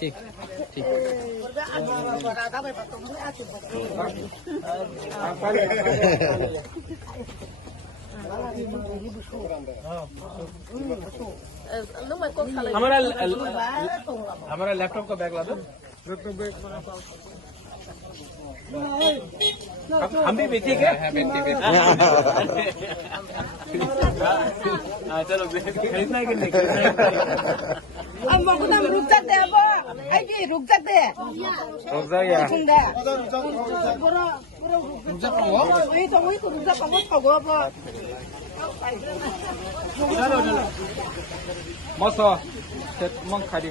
ठीक ठीक हमारा लैपटॉप का बैग ला दो। हम भी बेटी के चलो खरीदना है कि नहीं अब मकुदम रुक जाते अब आई जी रुक जाते रुक जाइए वही तो रुक जा पाओ पाओ अब मस्त मंग खाली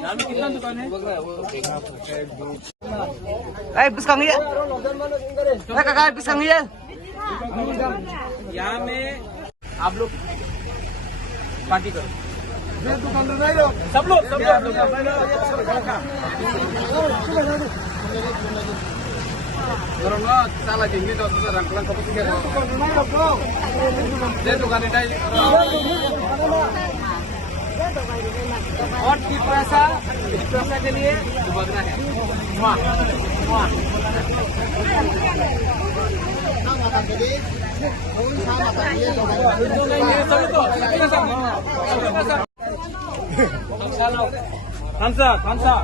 यहाँ में कितना दुकान है? पिसकांगी काका पिसकांगी यहाँ में आप लोग पार्टी करो सब लोग साला tinggi dong susah rangkulan kamu tiga dia दुकान itu और की पैसा के लिए बदना है Hamsa